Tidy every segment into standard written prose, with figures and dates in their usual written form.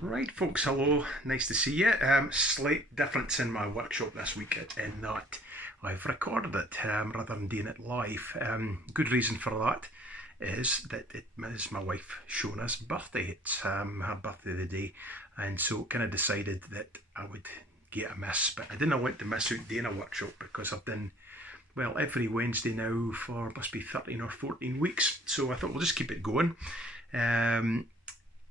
Right, folks, hello. Nice to see you. Slight difference in my workshop this week in that I've recorded it rather than doing it live. Good reason for that is that it is my wife Shona's birthday. It's her birthday the day, and so kind of decided that I would get a miss, but I didn't want to miss out doing a workshop because I've done every Wednesday now for must be 13 or 14 weeks. So I thought we'll just keep it going. Um,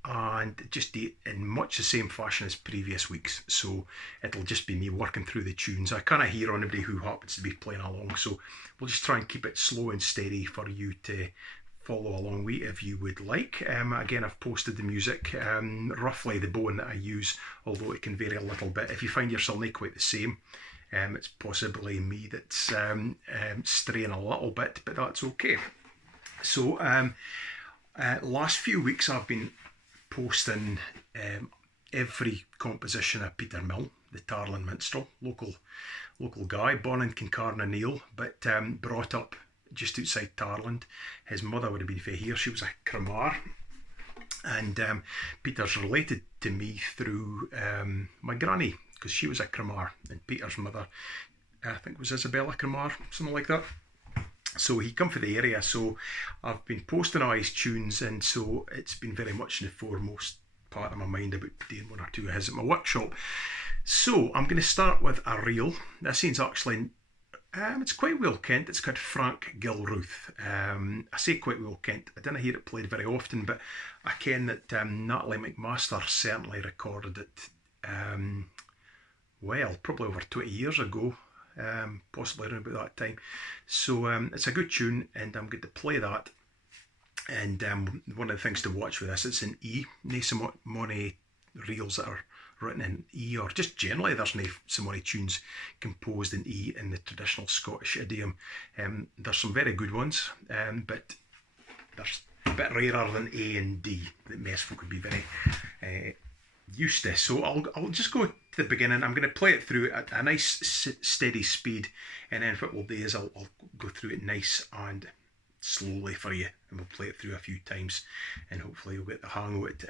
and just do it in much the same fashion as previous weeks. So it'll just be me working through the tunes. I kind of hear anybody who happens to be playing along. So we'll just try and keep it slow and steady for you to follow along with if you would like. Again, I've posted the music, roughly the bone that I use, although it can vary a little bit. If you find yourself not quite the same, it's possibly me that's straying a little bit, but that's okay. So last few weeks I've been posting every composition of Peter Mill, the Tarlin minstrel, local guy, born in Kincarna but brought up just outside Tarland. His mother would have been from here. She was a Cramar, and Peter's related to me through my granny because she was a Cramar, and Peter's mother, I think, was Isabella Cramar, something like that. So he come from the area, so I've been posting all his tunes, and so it's been very much in the foremost part of my mind about doing one or two of his at my workshop. So I'm going to start with a reel. This one's actually, it's quite well kent. It's called Frank Gilruth. I say quite well kent. I didn't hear it played very often, but I ken that Natalie McMaster certainly recorded it, probably over 20 years ago. Possibly around about that time. So it's a good tune, and I'm going to play that. And one of the things to watch with this, it's in E. No so many reels that are written in E, or just generally there's no so many tunes composed in E in the traditional Scottish idiom. There's some very good ones, but there's a bit rarer than A and D that most folk would be very used to. So I'll just go to the beginning. I'm going to play it through at a nice steady speed, and then what we'll do is I'll go through it nice and slowly for you, and we'll play it through a few times, and hopefully you'll get the hang of it.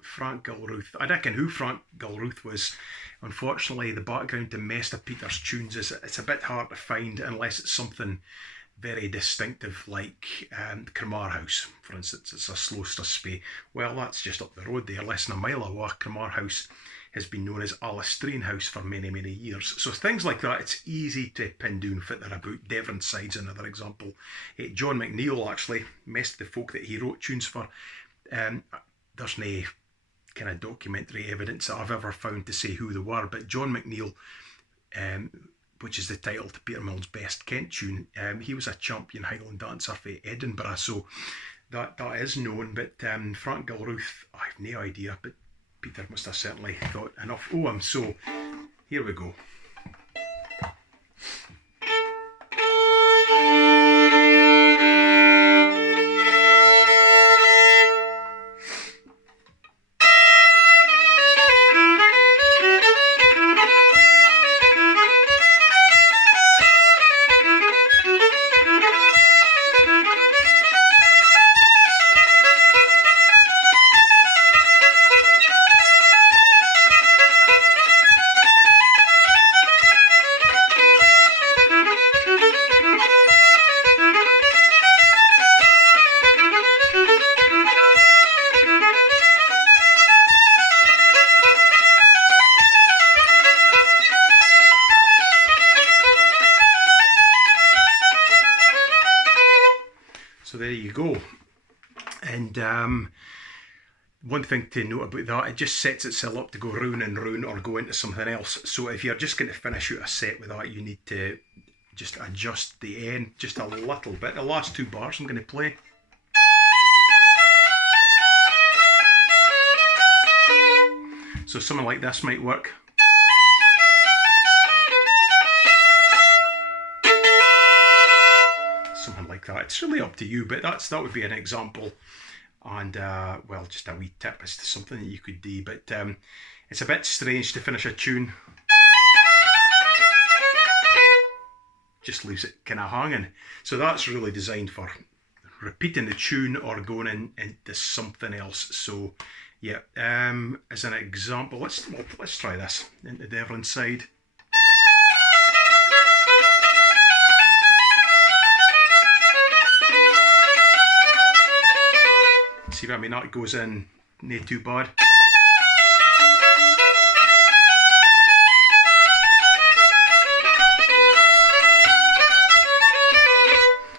Frank Gilruth. I reckon who Frank Gilruth was. Unfortunately, the background to most of Peter's tunes is it's a bit hard to find unless it's something very distinctive, like the Cramar House, for instance. It's a slow spay. Well, that's just up the road there, less than a mile away. Cramar House has been known as Alistrine House for many, many years. So things like that, it's easy to pin down what they're about. Devon Side's another example. John McNeill, actually, most of the folk that he wrote tunes for, there's no kind of documentary evidence that I've ever found to say who they were, but John McNeill, which is the title to Peter Mill's best Kent tune, he was a champion Highland dancer for Edinburgh, so that is known. But Frank Gilruth, I have no idea, but Peter must have certainly thought enough of him. So here we go. So there you go. And one thing to note about that, it just sets itself up to go round and round or go into something else. So if you're just going to finish out a set with that, you need to just adjust the end just a little bit. The last two bars I'm going to play. So something like this might work. Something like that. It's really up to you, but that would be an example. And just a wee tip as to something that you could do. But it's a bit strange to finish a tune. Just leaves it kind of hanging. So that's really designed for repeating the tune or going into something else. So Yeah. As an example, let's try this into Devlin's side. See what I mean? That goes in not too bad.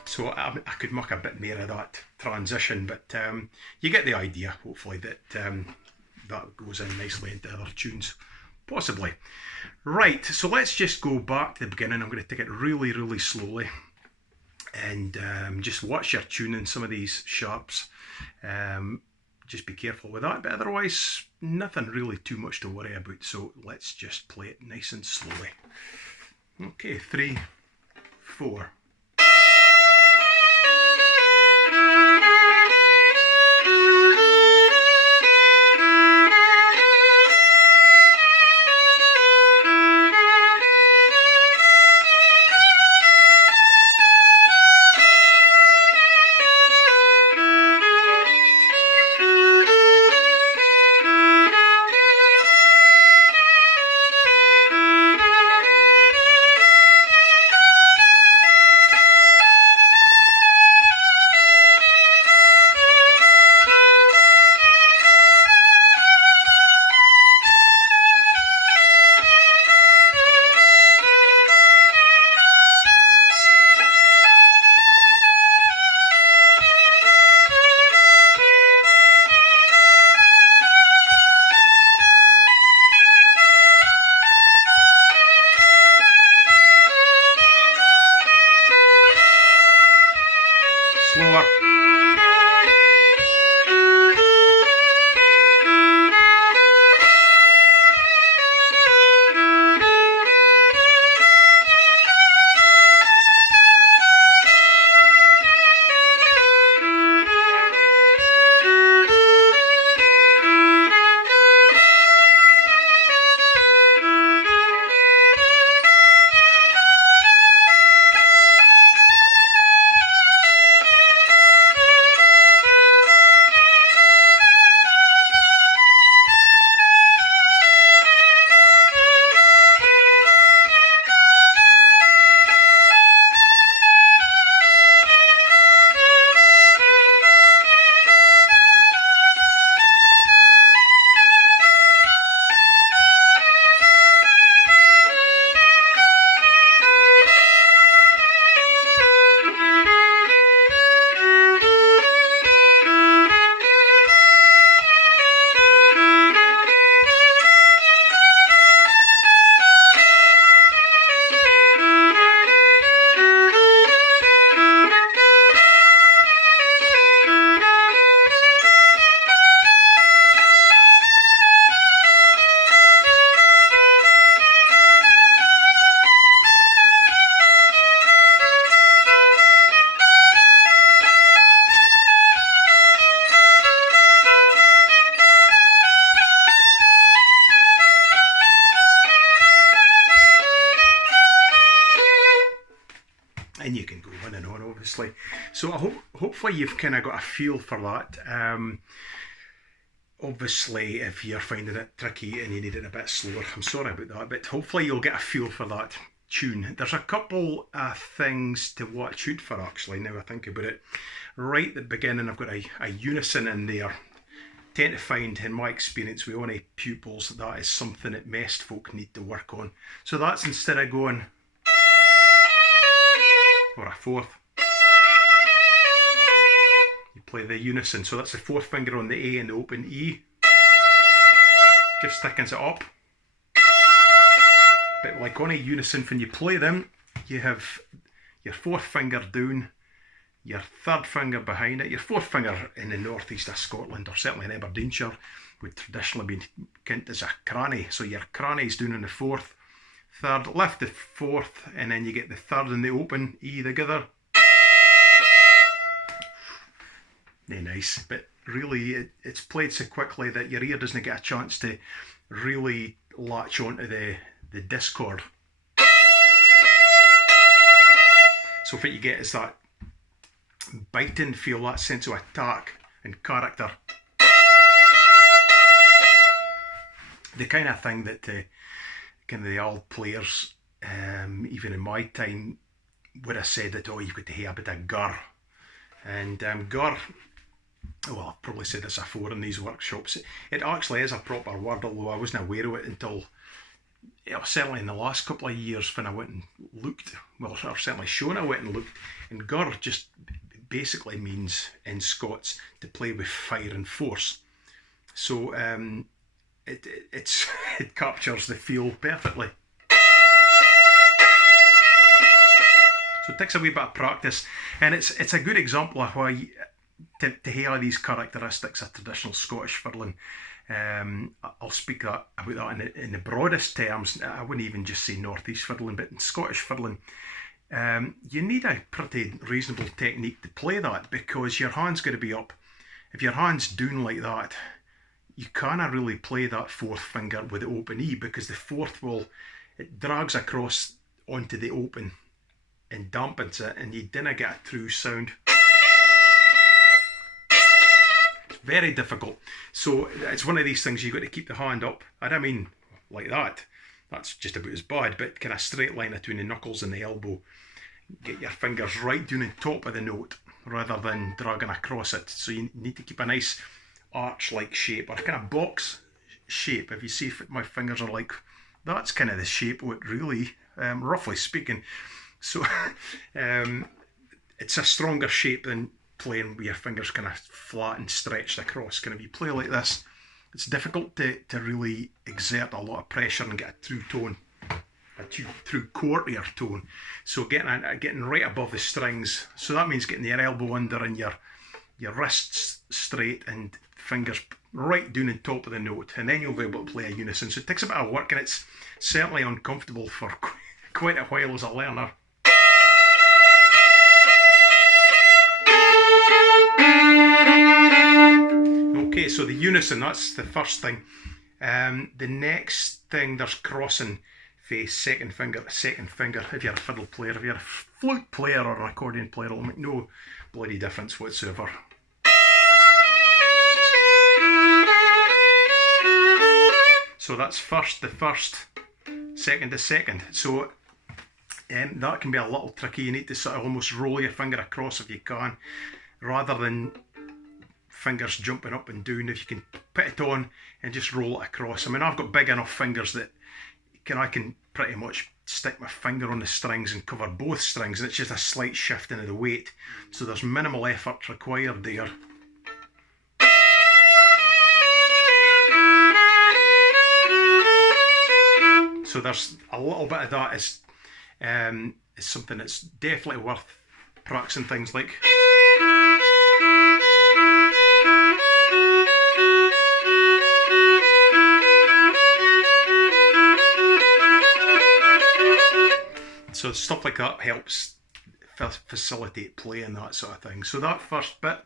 So I could muck a bit more of that transition, but you get the idea, hopefully, that that goes in nicely into other tunes, possibly. Right, so let's just go back to the beginning. I'm going to take it really, really slowly and just watch your tuning some of these sharps. Just be careful with that, but otherwise nothing really too much to worry about, so let's just play it nice and slowly. Okay, 3, 4. Slower. And you can go on and on, obviously. So hopefully you've kind of got a feel for that. Obviously, if you're finding it tricky and you need it a bit slower, I'm sorry about that, but hopefully you'll get a feel for that tune. There's a couple things to watch out for, actually, now I think about it. Right at the beginning, I've got a unison in there. Tend to find, in my experience with only pupils, that is something that most folk need to work on. So that's instead of going or a fourth, you play the unison. So that's the fourth finger on the A and the open E. Just thickens it up. But like on a unison, when you play them, you have your fourth finger down, your third finger behind it. Your fourth finger in the northeast of Scotland, or certainly in Aberdeenshire, would traditionally be count as a cranny. So your cranny's down in the fourth, third, lift the fourth, and then you get the third and the open E together. Not nice, but really it's played so quickly that your ear doesn't get a chance to really latch onto the discord. So what you get is that biting feel, that sense of attack and character. the kind of thing that kind of the old players, even in my time, would have said that, oh, you've got to have a bit of gur. And gur, well, I've probably said this before in these workshops, it actually is a proper word, although I wasn't aware of it until, certainly in the last couple of years when I went and looked, well, or certainly shown I went and looked, and gur just basically means, in Scots, to play with fire and force. So it captures the feel perfectly. So it takes a wee bit of practice, and it's a good example of why to have these characteristics of traditional Scottish fiddling. I'll speak about that in the broadest terms. I wouldn't even just say Northeast fiddling, but in Scottish fiddling, you need a pretty reasonable technique to play that, because your hand's got to be up. If your hand's down like that, you can't really play that fourth finger with the open E, because the fourth it drags across onto the open and dampens it, and you didn't get a true sound. It's very difficult. So it's one of these things you've got to keep the hand up. I don't mean like that. That's just about as bad, but kind of straight line between the knuckles and the elbow. Get your fingers right down on top of the note rather than dragging across it. So you need to keep a nice arch-like shape, or a kind of box shape. If you see if my fingers are like, that's kind of the shape of it, really, roughly speaking. So it's a stronger shape than playing with your fingers kind of flat and stretched across. Kind of, you play like this, it's difficult to really exert a lot of pressure and get a true tone, a true quarter tone. So getting right above the strings. So that means getting your elbow under and your wrists straight and fingers right down on top of the note, and then you'll be able to play a unison. So it takes a bit of work, and it's certainly uncomfortable for quite a while as a learner. Okay, so the unison, that's the first thing. The next thing, there's crossing for second finger to second finger. If you're a fiddle player, if you're a flute player or an accordion player, it'll make no bloody difference whatsoever. So that's first to first, second to second. So that can be a little tricky. You need to sort of almost roll your finger across if you can, rather than fingers jumping up and down. If you can put it on and just roll it across. I mean, I've got big enough fingers that I can pretty much stick my finger on the strings and cover both strings, and it's just a slight shifting of the weight. So there's minimal effort required there. So there's a little bit of that is something that's definitely worth practicing things like. So stuff like that helps facilitate play and that sort of thing. So that first bit.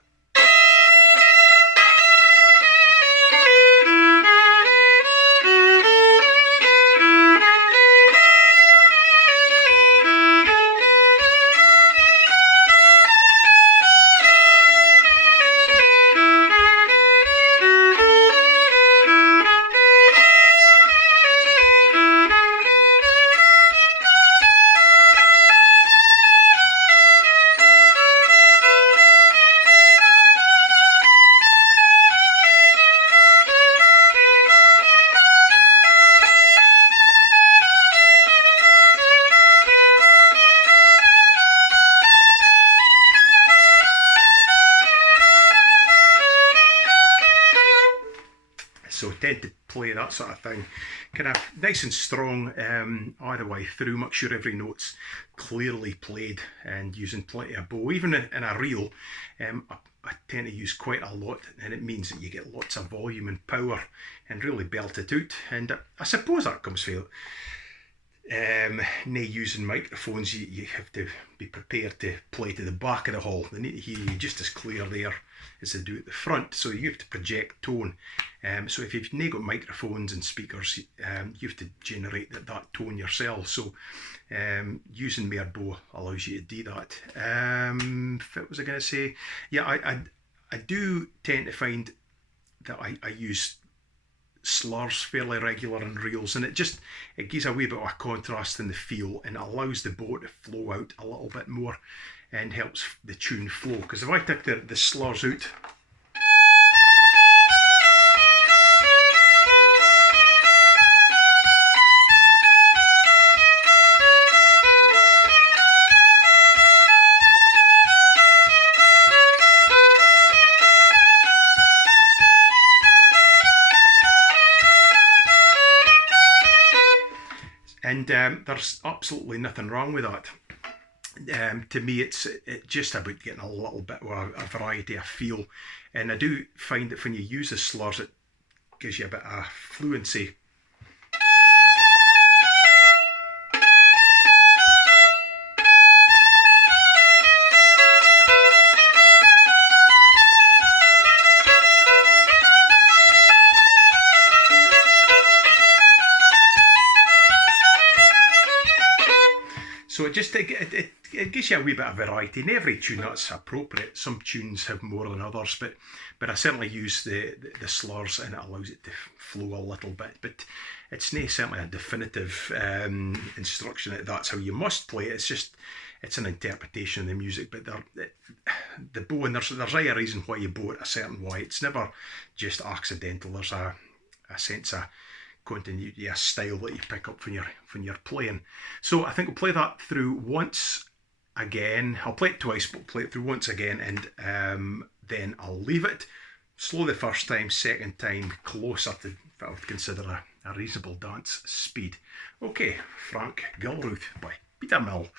So tend to play that sort of thing, kind of nice and strong all the way through. Make sure every note's clearly played and using plenty of bow. Even in a reel, I tend to use quite a lot, and it means that you get lots of volume and power and really belt it out. And I suppose that comes from nae using microphones. You have to be prepared to play to the back of the hall. They need to hear you just as clear there as they do at the front, so you have to project tone. So if you've nae got microphones and speakers, you have to generate that tone yourself. So using mere bow allows you to do that. What was I going to say? Yeah, I do tend to find that I use slurs fairly regular in reels, and it gives a wee bit of a contrast in the feel, and it allows the bow to flow out a little bit more and helps the tune flow. Because if I take the slurs out, and there's absolutely nothing wrong with that. To me, it's just about getting a little bit of a variety of feel, and I do find that when you use the slurs, it gives you a bit of fluency. So it gives you a wee bit of variety in every tune that's appropriate. Some tunes have more than others, but I certainly use the slurs, and it allows it to flow a little bit. But it's not certainly a definitive instruction that that's how you must play it. It's an interpretation of the music. But the bowing, there's a reason why you bow it a certain way. It's never just accidental. There's a sense of continuity, a style that you pick up when you're playing. So I think we'll play that through once again. I'll play it twice, but play it through once again, and then I'll leave it. Slow the first time, second time closer to what I would consider a reasonable dance speed. Okay, Frank Gilruth by Peter Mill.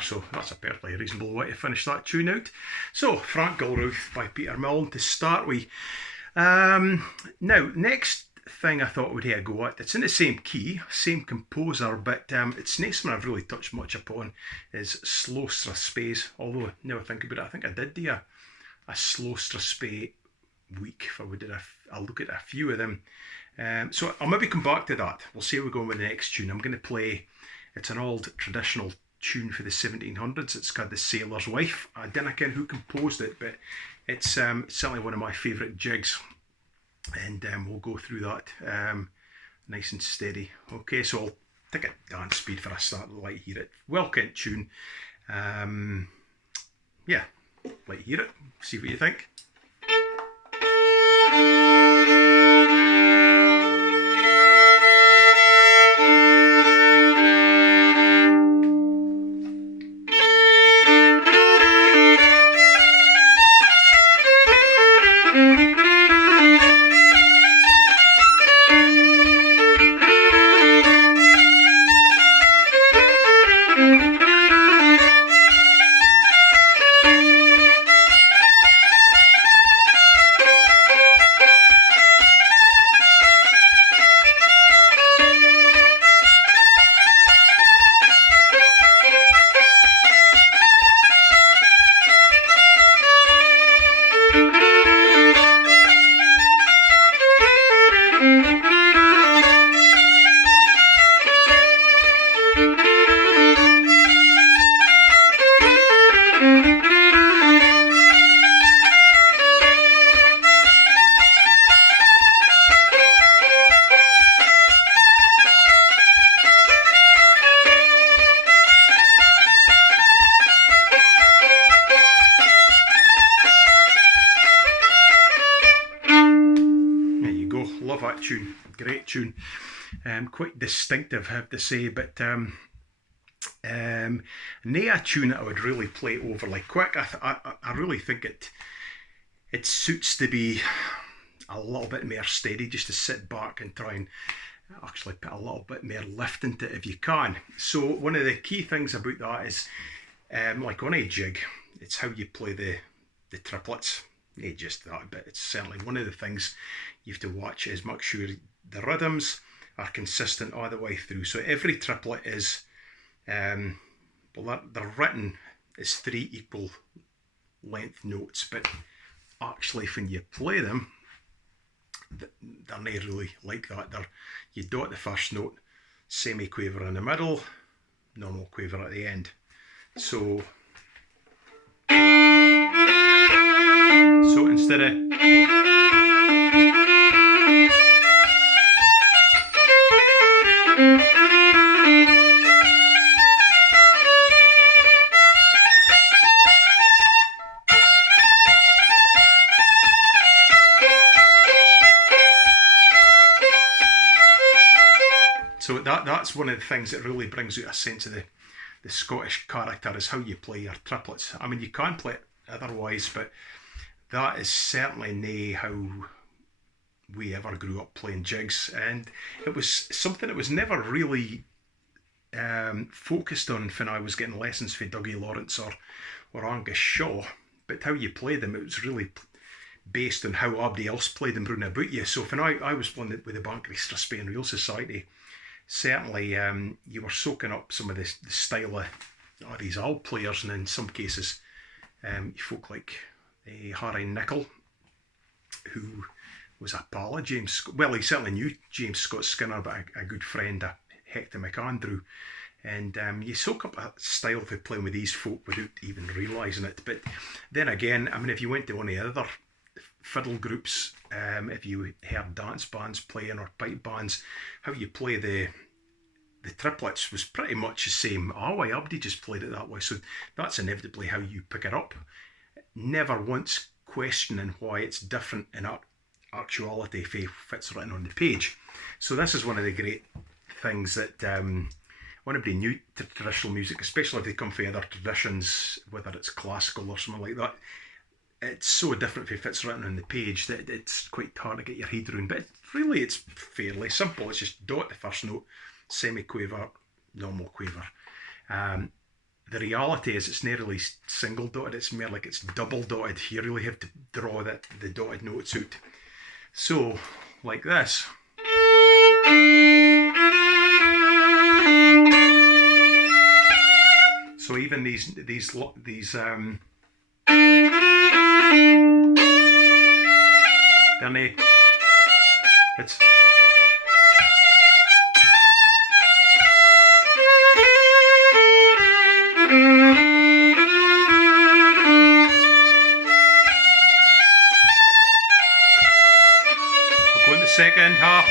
So that's a perfectly reasonable way to finish that tune out. So Frank Gilruth by Peter Mill to start with. Now, next thing I thought we'd have a go at, it's in the same key, same composer, but it's not something I've really touched much upon, is slow strathspeys. Although now I think about it, I think I did do a slow strathspey week. If I would I'll look at a few of them. So I'll maybe come back to that. We'll see how we go with the next tune. I'm going to play, it's an old traditional tune for the 1700s. It's got The Sailor's Wife. I didn't know who composed it, but it's certainly one of my favourite jigs, and we'll go through that nice and steady. Okay, so I'll take a dance speed for a start. Let you hear it. Well kent tune. Yeah, let you hear it. See what you think. love that tune. Great tune. Quite distinctive, I have to say, but nae a tune that I would really play overly quick. I really think it suits to be a little bit more steady, just to sit back and try and actually put a little bit more lift into it if you can. So one of the key things about that is, like on a jig, it's how you play the triplets. Not just that, but it's certainly one of the things you have to watch is make sure the rhythms are consistent all the way through. So every triplet is, well, they're written as 3 equal length notes, but actually when you play them, they're not really like that. You dot the first note, semi-quaver in the middle, normal quaver at the end. So instead of so that's one of the things that really brings out a sense of the Scottish character, is how you play your triplets. I mean, you can play it otherwise, but that is certainly nae how we ever grew up playing jigs, and it was something that was never really focused on when I was getting lessons for Dougie Lawrence or Angus Shaw. But how you played them, it was really based on how everybody else played them round about you. So when I was playing with the Bankery Strathspey Real Society, certainly you were soaking up some of the style of these old players, and in some cases folk like Harry Nicholl, who was a pal of James, well, he certainly knew James Scott Skinner, but a good friend of Hector McAndrew, and you soak up a style for playing with these folk without even realising it. But then again, I mean, if you went to one of the other fiddle groups, if you heard dance bands playing or pipe bands, how you play the triplets was pretty much the same. Everybody just played it that way, so that's inevitably how you pick it up. Never once questioning why it's different in actuality if it's written on the page. So this is one of the great things that when anybody new to traditional music, especially if they come from other traditions, whether it's classical or something like that, it's so different if it's written on the page that it's quite hard to get your head around. But really, it's fairly simple. It's just dot the first note, semi-quaver, normal quaver. The reality is it's not really single dotted, it's more like it's double dotted. You really have to draw the dotted notes out. So, like this. So even these they're nae, it's we'll go in the second half.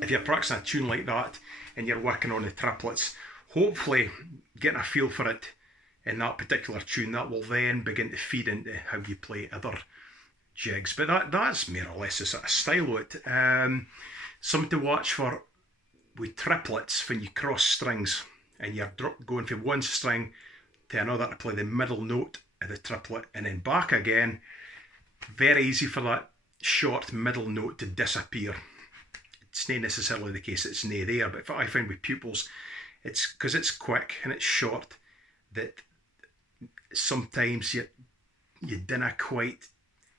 If you're practicing a tune like that and you're working on the triplets, hopefully getting a feel for it in that particular tune, that will then begin to feed into how you play other jigs. But that's more or less a sort of style of it. Something to watch for with triplets when you cross strings and you're going from one string to another to play the middle note of the triplet and then back again. Very easy for that short middle note to disappear. It's not necessarily the case it's nae there, but I find with pupils, it's because it's quick and it's short that sometimes you dinna quite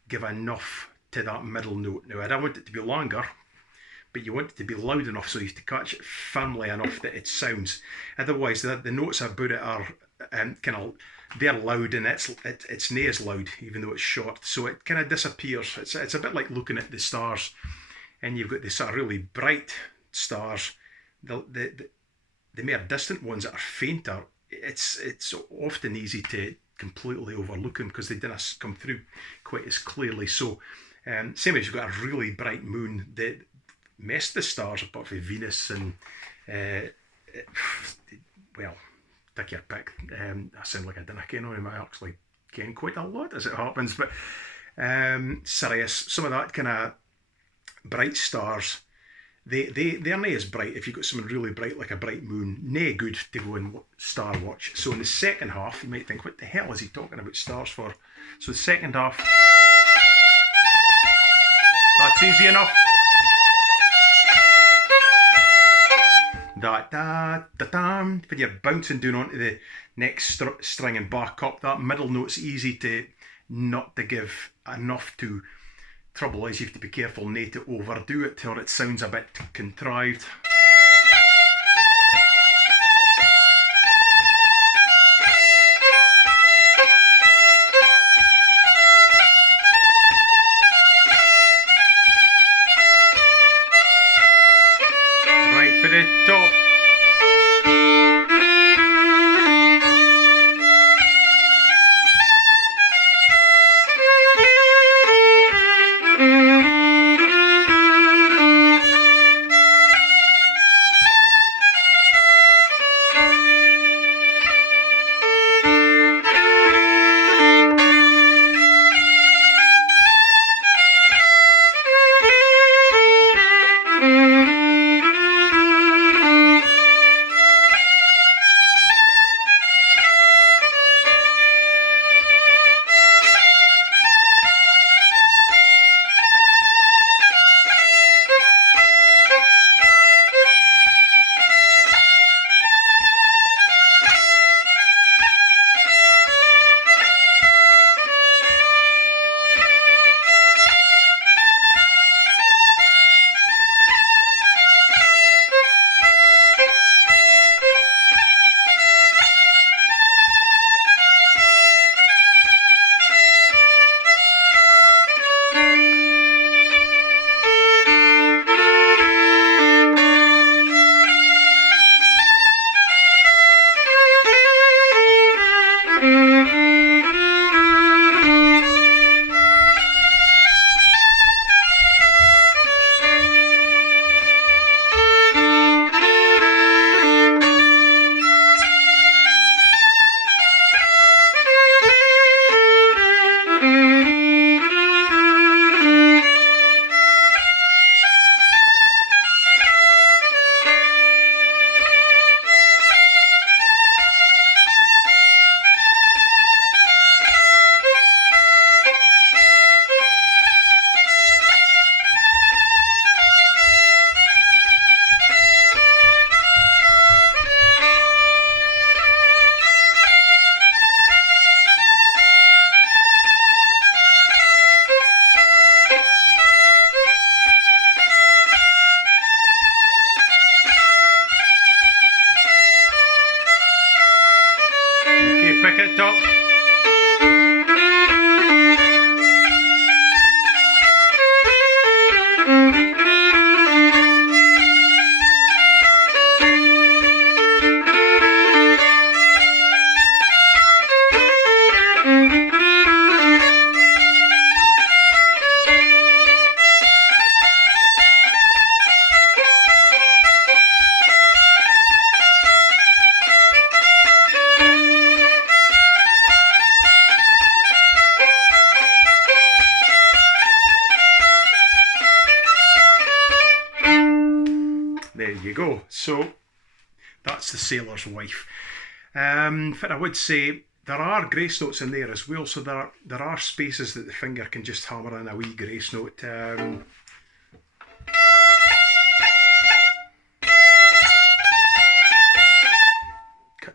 give enough to that middle note. Now, I don't want it to be longer, but you want it to be loud enough so you have to catch it firmly enough that it sounds. Otherwise, the notes about it are they're loud, and it's nae as loud, even though it's short. So it kind of disappears. It's a bit like looking at the stars, and you've got the sort of really bright stars, the more distant ones that are fainter. It's often easy to completely overlook them because they didn't come through quite as clearly. So same as you've got a really bright moon, the rest of the stars apart from Venus and well, take your pick. I sound like I didn't ken on him. I actually ken quite a lot as it happens, but Sirius, some of that kind of bright stars, they're not as bright. If you've got something really bright like a bright moon, nae good to go and star watch. So in the second half, you might think, what the hell is he talking about stars for? So the second half, that's easy enough. That da da da. When you're bouncing down onto the next string and back up, that middle note's easy to not to give enough to. Trouble is you have to be careful not to overdo it or it sounds a bit contrived. Right for the top. Pick it up. There you go. So that's the sailor's wife. But I would say there are grace notes in there as well. So there are spaces that the finger can just hammer in a wee grace note. Cutting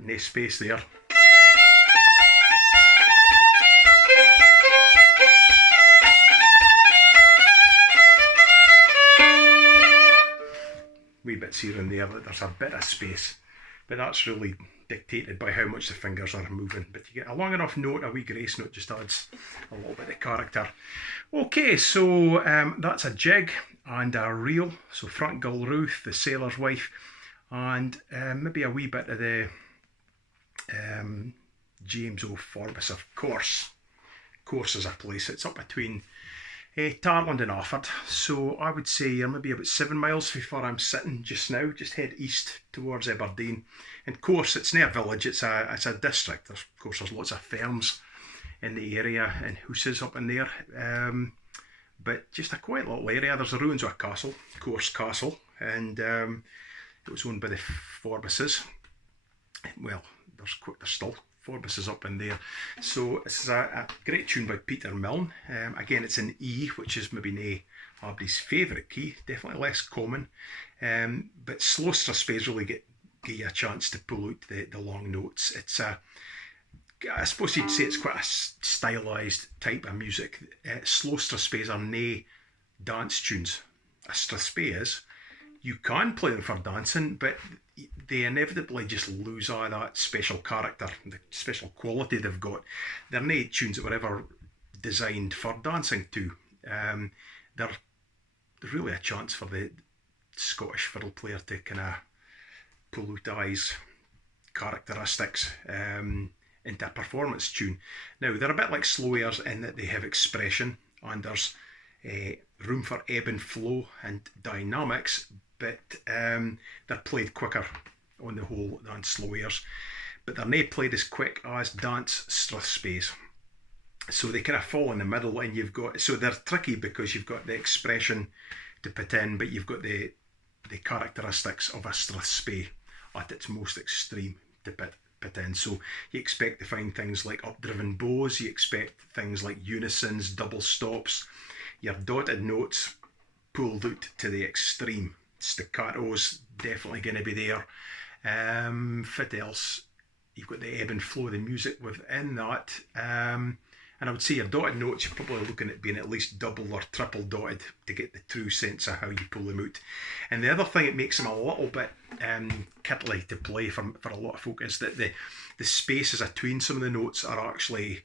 the space there. Wee bits here and there, there's a bit of space, but that's really dictated by how much the fingers are moving. But you get a long enough note, a wee grace note just adds a little bit of character. Okay, so that's a jig and a reel. So Frank Gulruth, the sailor's wife, and maybe a wee bit of the James O. Forbes, of course. Course is a place. It's up between Tarland and Offord. So I would say you're maybe about 7 miles before I'm sitting just now. Just head east towards Aberdeen. And course, it's near a village. It's a district. Of course, there's lots of firms in the area and houses up in there. But just a quiet little area. There's the ruins of a castle, Course Castle, and it was owned by the Forbeses. Well, there's still Forbeses up in there. So this is a great tune by Peter Milne. Again, it's in E, which is maybe nae everybody's favourite key, definitely less common. But slow strathspeys really give you a chance to pull out the long notes. It's I suppose you'd say it's quite a stylised type of music. Slow strathspeys are nae dance tunes. A strathspey is. You can play them for dancing, but they inevitably just lose all that special character, the special quality they've got. They're nae tunes that were ever designed for dancing to. They're really a chance for the Scottish fiddle player to kind of pull out his characteristics into a performance tune. Now, they're a bit like slow airs in that they have expression and there's room for ebb and flow and dynamics, but they're played quicker on the whole than slow airs. But they're not played as quick as dance strathspeys. So they kind of fall in the middle, and so they're tricky because you've got the expression to put in, but you've got the characteristics of a strathspey at its most extreme to put in. So you expect to find things like updriven bows, you expect things like unisons, double stops, your dotted notes pulled out to the extreme. Staccato's definitely going to be there. What else? You've got the ebb and flow of the music within that. And I would say your dotted notes, you're probably looking at being at least double or triple dotted to get the true sense of how you pull them out. And the other thing that makes them a little bit kittly to play for a lot of folk is that the spaces between some of the notes are actually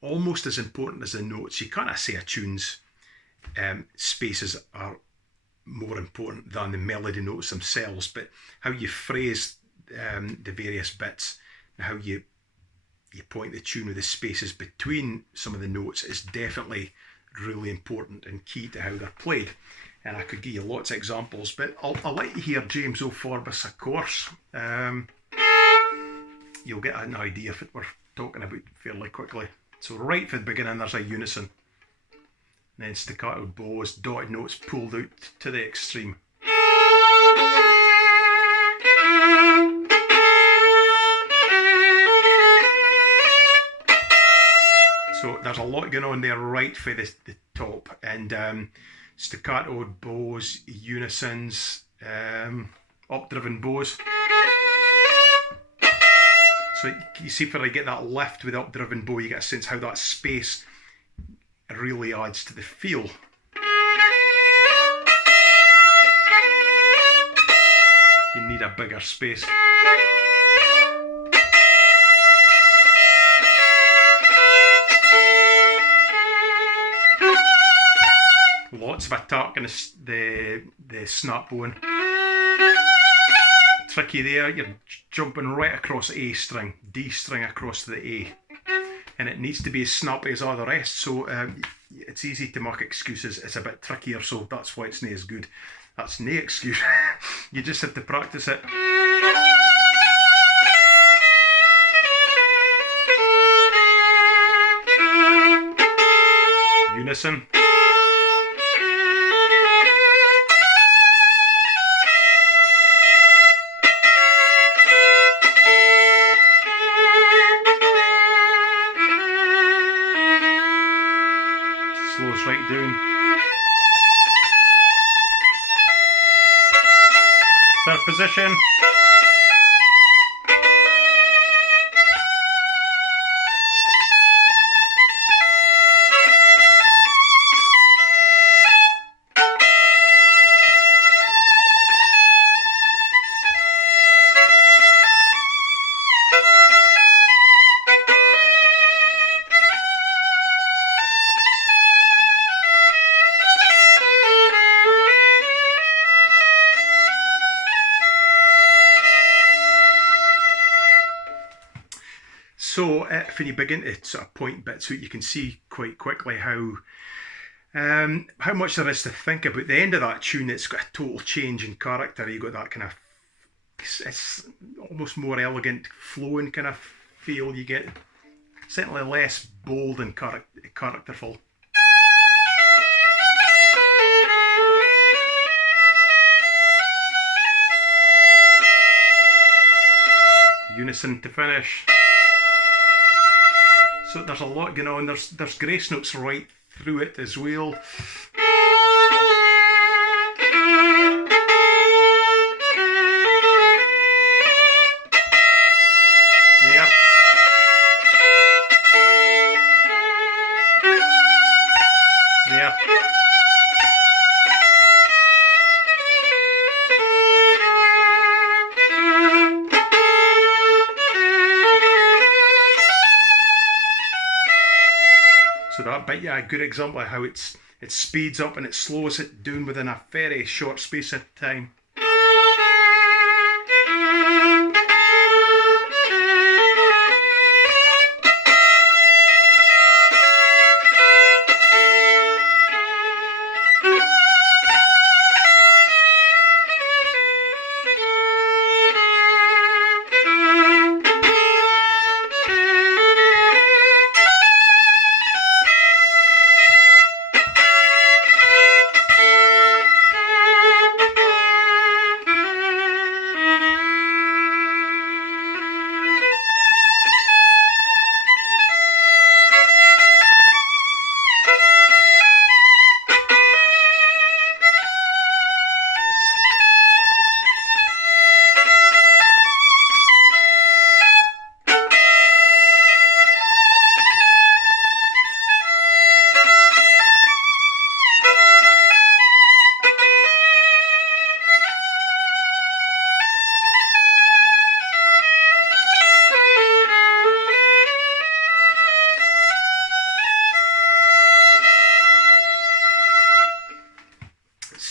almost as important as the notes. You can't say a tune's spaces are more important than the melody notes themselves, but how you phrase the various bits and how you point the tune with the spaces between some of the notes is definitely really important and key to how they're played. And I could give you lots of examples, but I'll let you hear James O. Forbes, of course. You'll get an idea of what we're talking about fairly quickly. So right from the beginning there's a unison, and then staccato bows, dotted notes pulled out to the extreme. So there's a lot going on there right for the top, and staccato bows, unisons, updriven bows. So you see, if I get that lift with the updriven bow, you get a sense how that space really adds to the feel. You need a bigger space. Lots of attack in the snap bowing. Tricky there, you're jumping right across the A string, D string across to the A, and it needs to be as snappy as all the rest, so it's easy to make excuses. It's a bit trickier, so that's why it's nae as good. That's nae excuse. You just have to practice it. Unison. Slows right down. Third position. So when you begin to sort of point bits out, you can see quite quickly how much there is to think about. The end of that tune, it's got a total change in character. You got that kind of, it's almost more elegant, flowing kind of feel. You get certainly less bold and characterful. Unison to finish. So there's a lot going on. There's grace notes right through it as well. There. There. So that bit, yeah, a good example of how it speeds up and it slows it down within a very short space of time.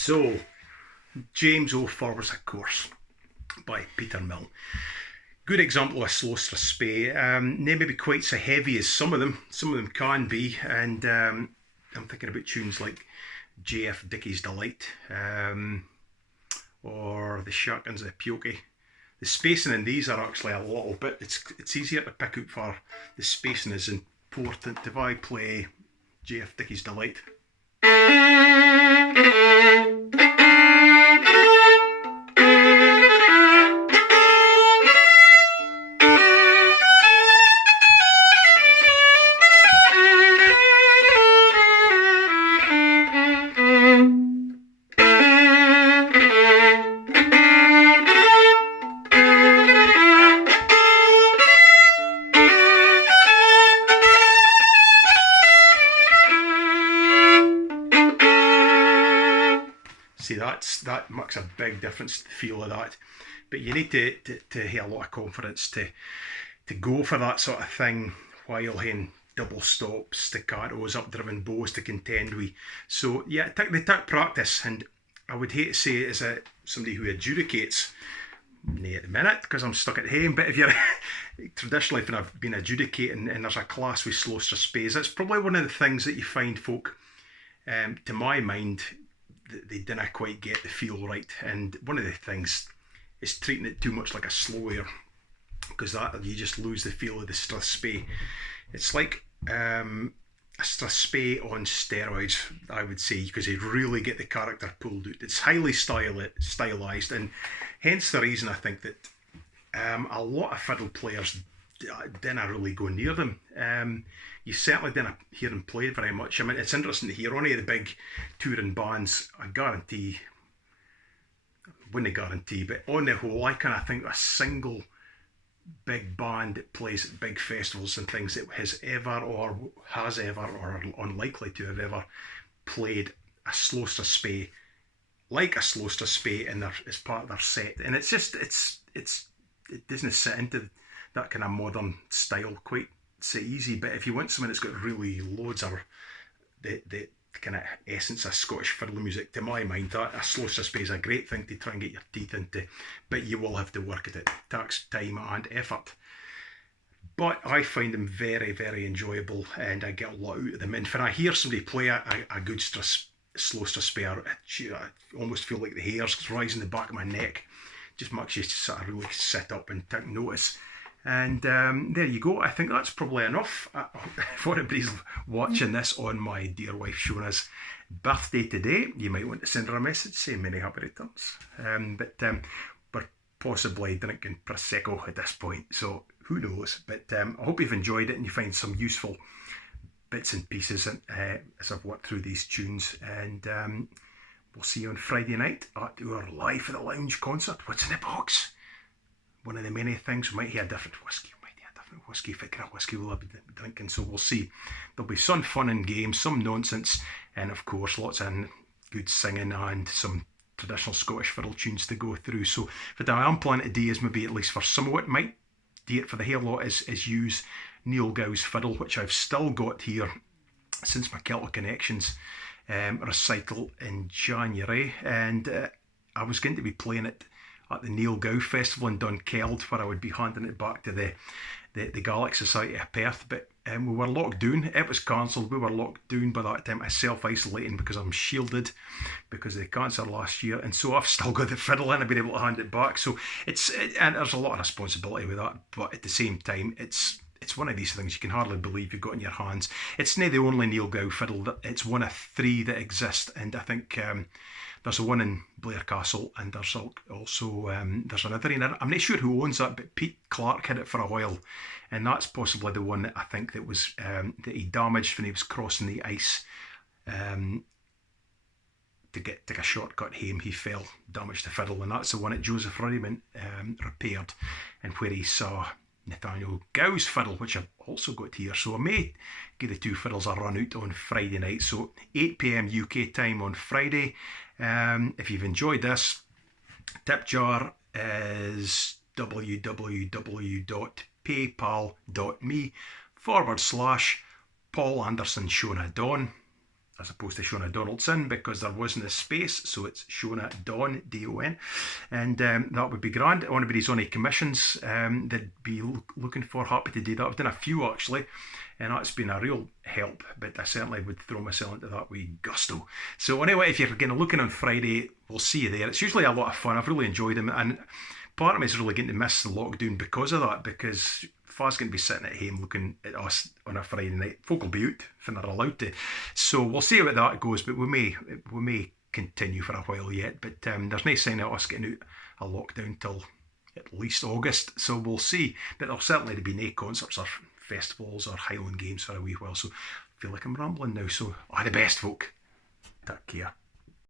So, James O'Forwar's A Course by Peter Milne. Good example of slow strathspey. They may be quite so heavy as some of them. Some of them can be, and I'm thinking about tunes like J.F. Dickey's Delight, or the Sharkins of the Pioche. The spacing in these are actually a little bit, it's easier to pick up for the spacing is important. If I play J.F. Dickey's Delight, see that makes a big difference to the feel of that. But you need to have a lot of confidence to go for that sort of thing while having double stops, staccatos, up-driven bows to contend with. So yeah, they take practice, and I would hate to say it as somebody who adjudicates, nay at the minute because I'm stuck at home, but if you're traditionally when I've been adjudicating and there's a class with slow strathspeys, that's probably one of the things that you find folk, to my mind, they didn't quite get the feel right. And one of the things is treating it too much like a slow air, because that you just lose the feel of the strathspey. It's like a strathspey on steroids, I would say, because they really get the character pulled out. It's highly stylized, and hence the reason I think that a lot of fiddle players didn't really go near them. You certainly didn't hear them play very much. I mean, it's interesting to hear any of the big touring bands, I wouldn't guarantee, but on the whole, I kind of think a single big band that plays at big festivals and things that has ever or unlikely to have ever played a slow strathspey, like a slow strathspey as part of their set. And it's just, it doesn't sit into that kind of modern style quite so easy. But if you want something that's got really loads of the kind of essence of Scottish fiddle music, to my mind, that a slow strathspey is a great thing to try and get your teeth into, but you will have to work at it. It takes time and effort. but I find them very, very enjoyable, and I get a lot out of them. And when I hear somebody play a good slow Strasbourg, I almost feel like the hairs rise in the back of my neck. Just makes you sort of really sit up and take notice. And there you go. I think that's probably enough for everybody's watching this on my dear wife Shona's birthday today. You might want to send her a message saying many happy returns. But we're possibly drinking Prosecco at this point, so who knows. But I hope you've enjoyed it and you find some useful bits and pieces as I've worked through these tunes. And we'll see you on Friday night at our Live at the Lounge concert. What's in the box? One of the many things. We might hear a different whiskey. What kind of whiskey we'll be drinking. So we'll see. There'll be some fun and games, some nonsense, and of course lots of good singing and some traditional Scottish fiddle tunes to go through. So what I am planning to do is maybe at least for some of it, might do it for the hair lot, is use Neil Gow's fiddle, which I've still got here since my Celtic Connections recital in January, and I was going to be playing it at the Neil Gow Festival in Dunkeld, where I would be handing it back to the Gaelic Society of Perth, but we were locked down. It was cancelled. We were locked down by that time. I self-isolating because I'm shielded because of the cancer last year, and so I've still got the fiddle and I've been able to hand it back. So and there's a lot of responsibility with that, but at the same time, it's one of these things you can hardly believe you've got in your hands. It's not the only Neil Gow fiddle. It's one of 3 that exist, and I think there's a one in Blair Castle, and there's also there's another in. I'm not sure who owns that, but Pete Clark had it for a while, and that's possibly the one that I think that was that he damaged when he was crossing the ice to take a shortcut home. He fell, damaged the fiddle, and that's the one that Joseph Ruddyman repaired, and where he saw Nathaniel Gow's fiddle, which I've also got here. So I may give the 2 fiddles a run out on Friday night. So 8 p.m. UK time on Friday. If you've enjoyed this, tip jar is www.paypal.me/Paul Anderson Shona Don, as opposed to Shona Donaldson, because there wasn't a space, so it's Shona Don, D-O-N, and that would be grand. Anybody's on any commissions they'd be looking for, happy to do that. I've done a few actually, and that's been a real help, but I certainly would throw myself into that with gusto. So anyway, if you're going to looking on Friday, we'll see you there. It's usually a lot of fun. I've really enjoyed them, and part of me is really going to miss the lockdown because of that, because Fa's going to be sitting at home looking at us on a Friday night. Folk will be out if they're allowed to. So we'll see how that goes, but we may continue for a while yet. But there's no sign of us getting out a lockdown till at least August. So we'll see. But there'll certainly be no concerts or festivals or Highland Games for a wee while. So I feel like I'm rambling now. So all the best, folk. Take care.